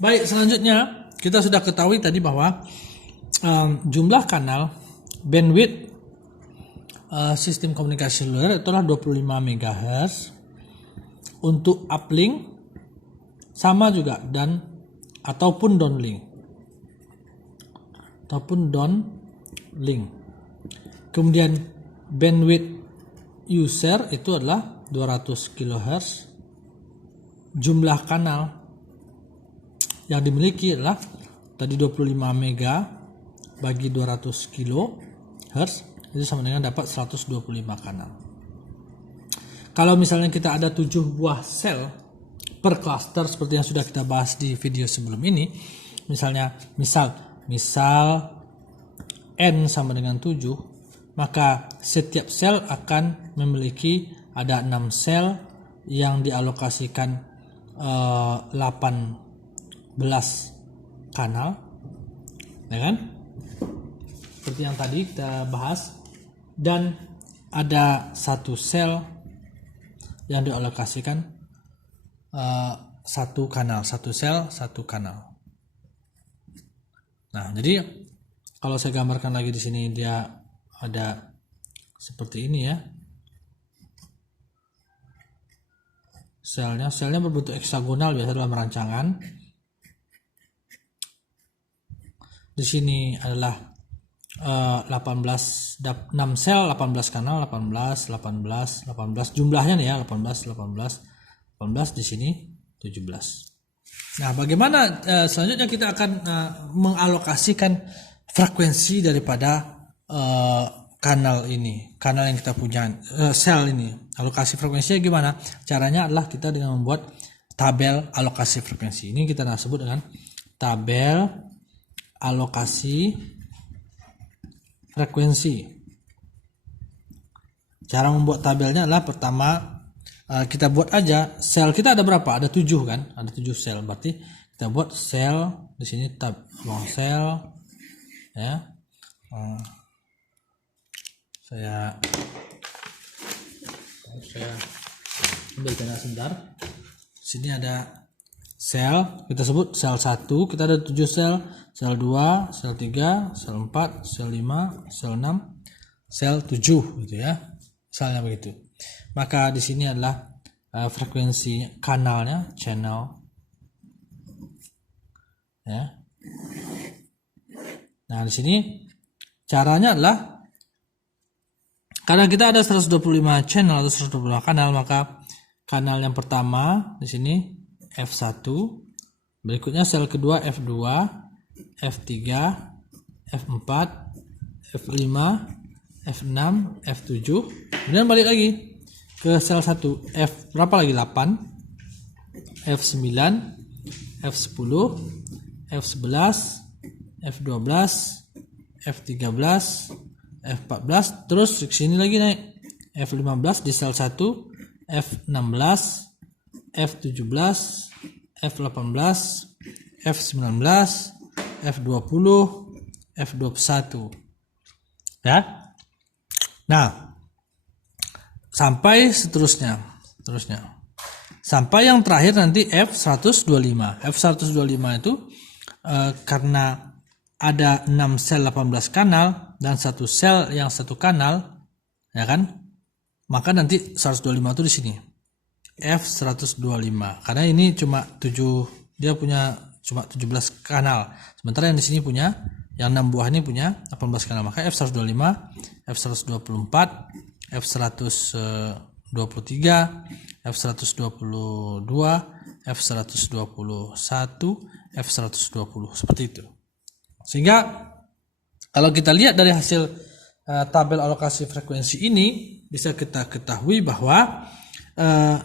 Baik, selanjutnya kita sudah ketahui tadi bahwa jumlah kanal bandwidth sistem komunikasi seluler itulah 25 MHz. Untuk uplink sama juga dan ataupun downlink. Kemudian bandwidth user itu adalah 200 kHz. Jumlah kanal yang dimiliki adalah tadi 25 mega bagi 200 kHz itu sama dengan dapat 125 kanal. Kalau misalnya kita ada 7 buah sel per cluster seperti yang sudah kita bahas di video sebelum ini, misal N sama dengan 7, maka setiap sel akan memiliki ada 6 sel yang dialokasikan 18 kanal, ya kan? Seperti yang tadi kita bahas, dan ada satu sel yang dialokasikan satu kanal, satu sel satu kanal. Nah, jadi kalau saya gambarkan lagi di sini dia ada seperti ini ya. Selnya berbentuk heksagonal biasa dalam rancangan. Di sini adalah 6 sel, 18 kanal, 18 jumlahnya nih ya, 18 di sini 17. Nah, bagaimana selanjutnya kita akan mengalokasikan frekuensi daripada kanal ini, kanal yang kita punya, sel ini. Alokasi frekuensinya gimana? Caranya adalah kita dengan membuat tabel alokasi frekuensi. Ini kita sebut dengan tabel alokasi frekuensi. Cara membuat tabelnya adalah pertama kita buat aja sel kita ada berapa? Ada 7 kan? Ada 7 sel. Berarti kita buat sel di sini tab long sel ya. Saya ambil tanda sebentar. Sini ada sel, kita sebut sel 1, kita ada 7 sel, sel 2, sel 3, sel 4, sel 5, sel 6, sel 7 gitu ya. Misalnya begitu. Maka di sini adalah frekuensi kanalnya, channel ya. Nah, di sini caranya adalah karena kita ada 125 channel atau 125 kanal, maka kanal yang pertama di sini F1, berikutnya sel kedua F2, F3, F4, F5, F6, F7. Kemudian balik lagi ke sel 1, F berapa lagi? 8, F9, F10, F11, F12, F13, F14, terus ke sini lagi naik F15 di sel 1, F16, F17, F18, F19, F20, F21 ya. Nah, sampai seterusnya sampai yang terakhir nanti F125. F125 itu karena ada 6 sel 18 kanal dan satu sel yang satu kanal ya kan, maka nanti 125 itu di sini F125 karena ini cuma 7, dia punya cuma 17 kanal, sementara yang di sini punya yang 6 buah ini punya 18 kanal, maka F125, F124, F123, F122, F121, F120 seperti itu. Sehingga kalau kita lihat dari hasil tabel alokasi frekuensi ini bisa kita ketahui bahwa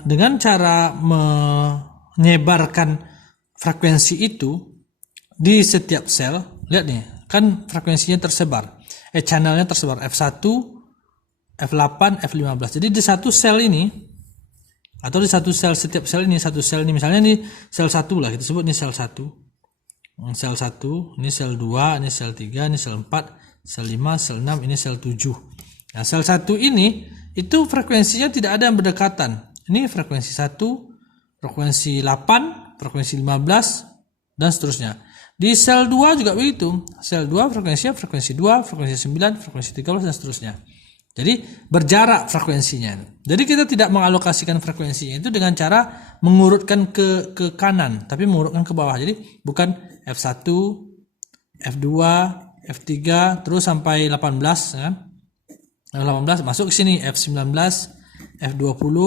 dengan cara menyebarkan frekuensi itu di setiap sel, lihat nih kan frekuensinya tersebar, channelnya tersebar F1, F8, F15. Jadi di satu sel ini atau di satu sel, setiap sel ini, satu sel ini misalnya ini sel 1 lah, kita sebut ini sel 1. Sel 1, ini sel 2, ini sel 3, ini sel 4, sel 5, sel 6, ini sel 7. Nah, sel 1 ini itu frekuensinya tidak ada yang berdekatan. Ini frekuensi 1, frekuensi 8, frekuensi 15, dan seterusnya. Di sel 2 juga begitu. Sel 2 frekuensinya frekuensi 2, frekuensi 9, frekuensi 13 dan seterusnya. Jadi berjarak frekuensinya. Jadi kita tidak mengalokasikan frekuensinya itu dengan cara mengurutkan ke kanan, tapi mengurutkan ke bawah. Jadi bukan F1, F2, F3 terus sampai 18 kan. F18 masuk ke sini F19, F20,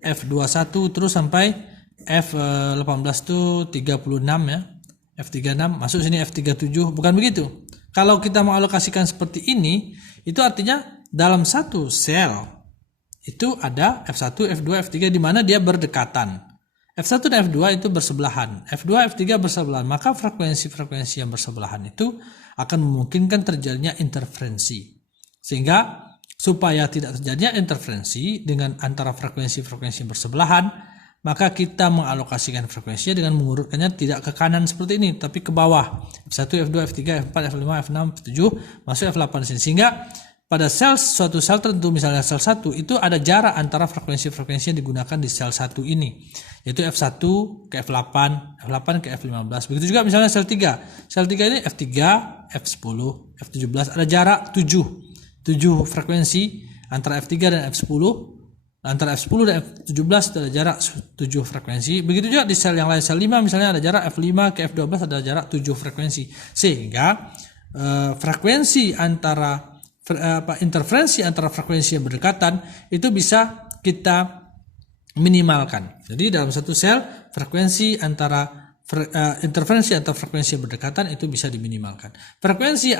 F21 terus sampai F18 itu 36 ya. F36 masuk sini F37, bukan begitu. Kalau kita mengalokasikan seperti ini, itu artinya dalam satu sel itu ada F1, F2, F3 di mana dia berdekatan. F1 dan F2 itu bersebelahan, F2, F3 bersebelahan, maka frekuensi-frekuensi yang bersebelahan itu akan memungkinkan terjadinya interferensi. Sehingga supaya tidak terjadinya interferensi dengan antara frekuensi-frekuensi bersebelahan, maka kita mengalokasikan frekuensinya dengan mengurutkannya tidak ke kanan seperti ini, tapi ke bawah. F1, F2, F3, F4, F5, F6, F7, masuk F8 di sini. Sehingga pada suatu sel tertentu, misalnya sel 1, itu ada jarak antara frekuensi-frekuensi yang digunakan di sel 1 ini, yaitu F1 ke F8, F8 ke F15. Begitu juga misalnya sel 3. Sel 3 ini F3, F10, F17, ada jarak 7 frekuensi antara F3 dan F10. Antara F10 dan F17 ada jarak 7 frekuensi. Begitu juga di sel yang lain, sel 5 misalnya ada jarak F5 ke F12 ada jarak 7 frekuensi. Sehingga frekuensi antara interferensi antara frekuensi yang berdekatan itu bisa kita minimalkan. Jadi dalam satu sel frekuensi antara interferensi antara frekuensi yang berdekatan itu bisa diminimalkan. Frekuensi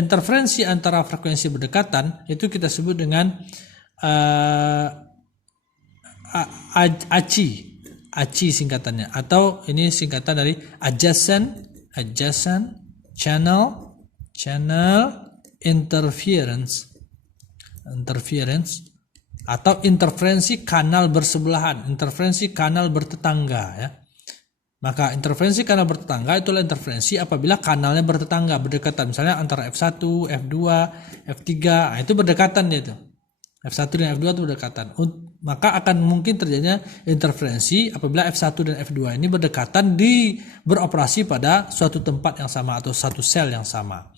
interferensi antara frekuensi berdekatan itu kita sebut dengan ACI singkatannya, atau ini singkatan dari adjacent channel interference atau interferensi kanal bersebelahan, interferensi kanal bertetangga ya. Maka interferensi kanal bertetangga itulah interferensi apabila kanalnya bertetangga, berdekatan, misalnya antara F1, F2, F3, nah itu berdekatan dia itu. F1 dan F2 itu berdekatan. Maka akan mungkin terjadinya interferensi apabila F1 dan F2 ini berdekatan beroperasi pada suatu tempat yang sama atau satu sel yang sama.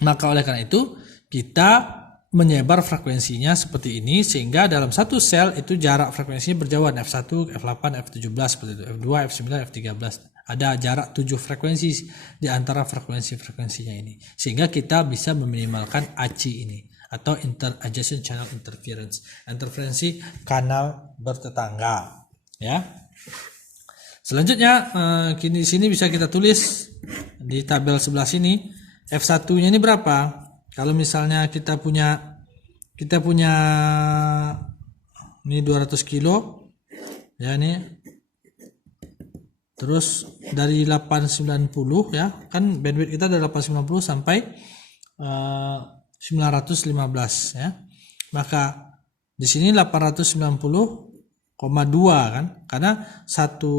Maka oleh karena itu kita menyebar frekuensinya seperti ini sehingga dalam satu sel itu jarak frekuensinya berjauhan F1, F8, F17 seperti itu, F2, F9, F13. Ada jarak 7 frekuensi di antara frekuensi-frekuensinya ini. Sehingga kita bisa meminimalkan ACI ini atau adjacent channel interference, interferensi kanal bertetangga ya. Selanjutnya di sini bisa kita tulis di tabel sebelah sini F1-nya ini berapa? Kalau misalnya kita punya ini 200 kilo ya ini, terus dari 890 ya, kan bandwidth kita dari 890 sampai 915 ya. Maka di sini 890,2 kan, karena satu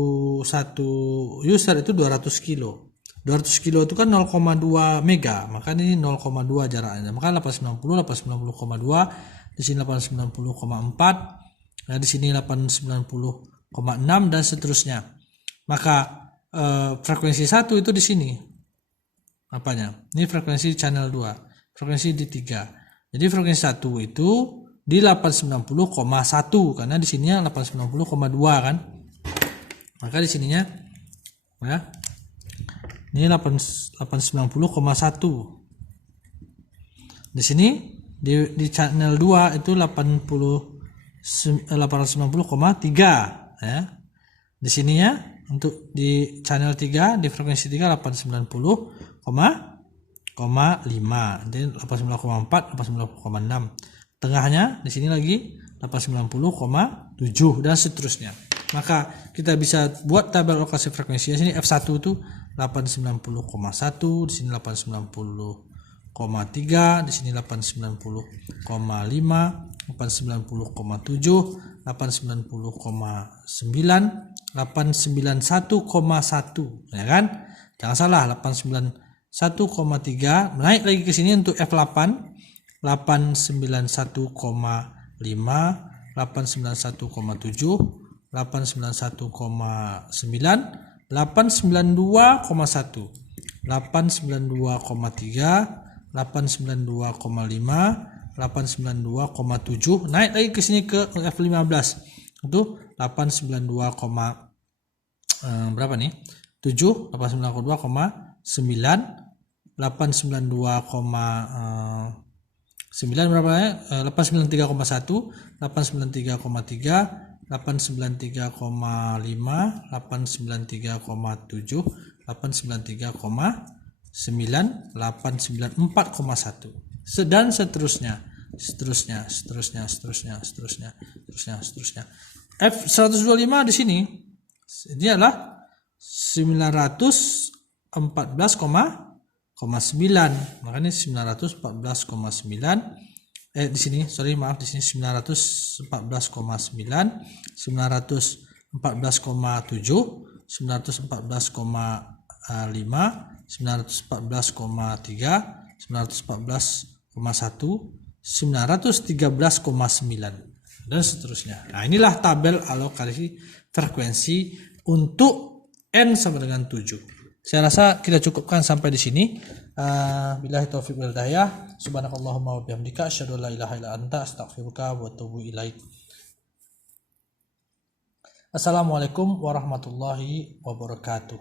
user itu 200 kilo. 200 kilo itu kan 0,2 mega, maka ini 0,2 jaraknya. Maka 890, 890,2, di sini 890,4, nah di sini 890,6 dan seterusnya. Maka frekuensi 1 itu di sini. Apanya? Ini frekuensi channel 2, frekuensi di 3. Jadi frekuensi 1 itu di 890,1 karena di sininya 890,2 kan. Maka di sininya ya. Ini 890,1. Di sini di channel 2 itu 890,3 ya. Di sininya untuk di channel 3 di frekuensi 3 890,5. Jadi 890,4, 890,6. Tengahnya di sini lagi 890,7 dan seterusnya. Maka kita bisa buat tabel alokasi frekuensinya. Sini F1 itu 890,1, di sini 890,3, di sini 890,5, 890,7, 890,9, 891,1 ya kan? Jangan salah, 891,3 naik lagi ke sini untuk F8 891,5, 891,7, 891,9, 892,1, 892,3, 892,5, 892,7, naik lagi ke sini ke F15 itu 892, berapa nih? 7, 892,9, 892,9 berapa ya? 893,1, 893,3, 893,5, 893,7, 893,9, 894,1 dan seterusnya. F125 di sini ini adalah 914,9, makanya 914,9 di sini di sini 914,9, 914,7, 914,5, 914,3, 914,1, 913,9 dan seterusnya. Nah, inilah tabel alokasi frekuensi untuk N sama dengan 7. Saya rasa kita cukupkan sampai di sini. Billahi taufiq wal hidayah. Subhanakallahumma wa bihamdika asyhadu an la ilaha illa anta astaghfiruka wa atubu ilaik. Assalamualaikum warahmatullahi wabarakatuh.